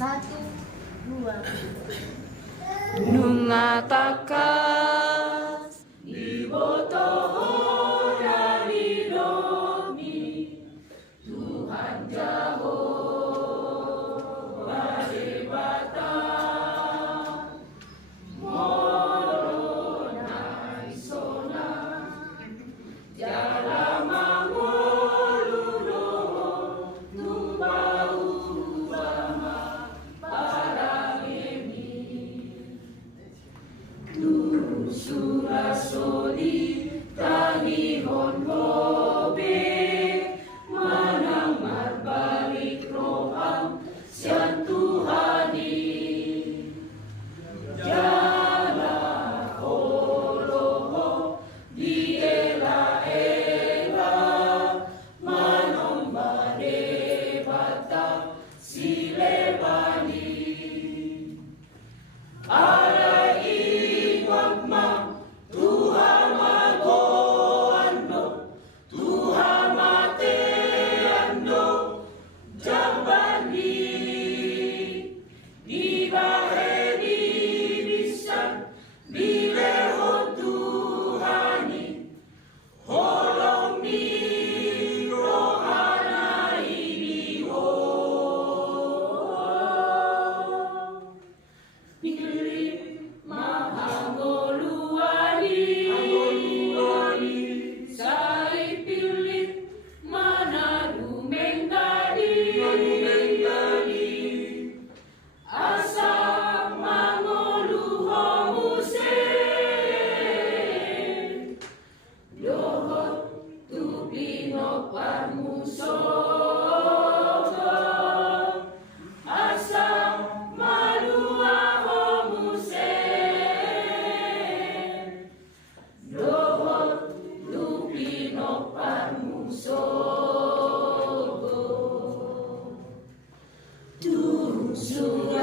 Satu, dua. Nungatakas ibotoho dari domi Tuhan Jehovah debata morona isona jalama ngoludoho tumbau bama paramemi surasoli tanihon bobe manang marbalik roham sian Tuhani jala holoho di ela-ela manong bade bata silebani arai ingwag ma Tuhan magoando Tuhan mateando jambani di bahe di bisan bileho Tuhani holong ni rohana iniho pilih mahangoluani sai pilih mana lumengdadi asa mangoluho muse dohot tupino parmusogo asa maluaho muse dohot tupino parmusogo tusura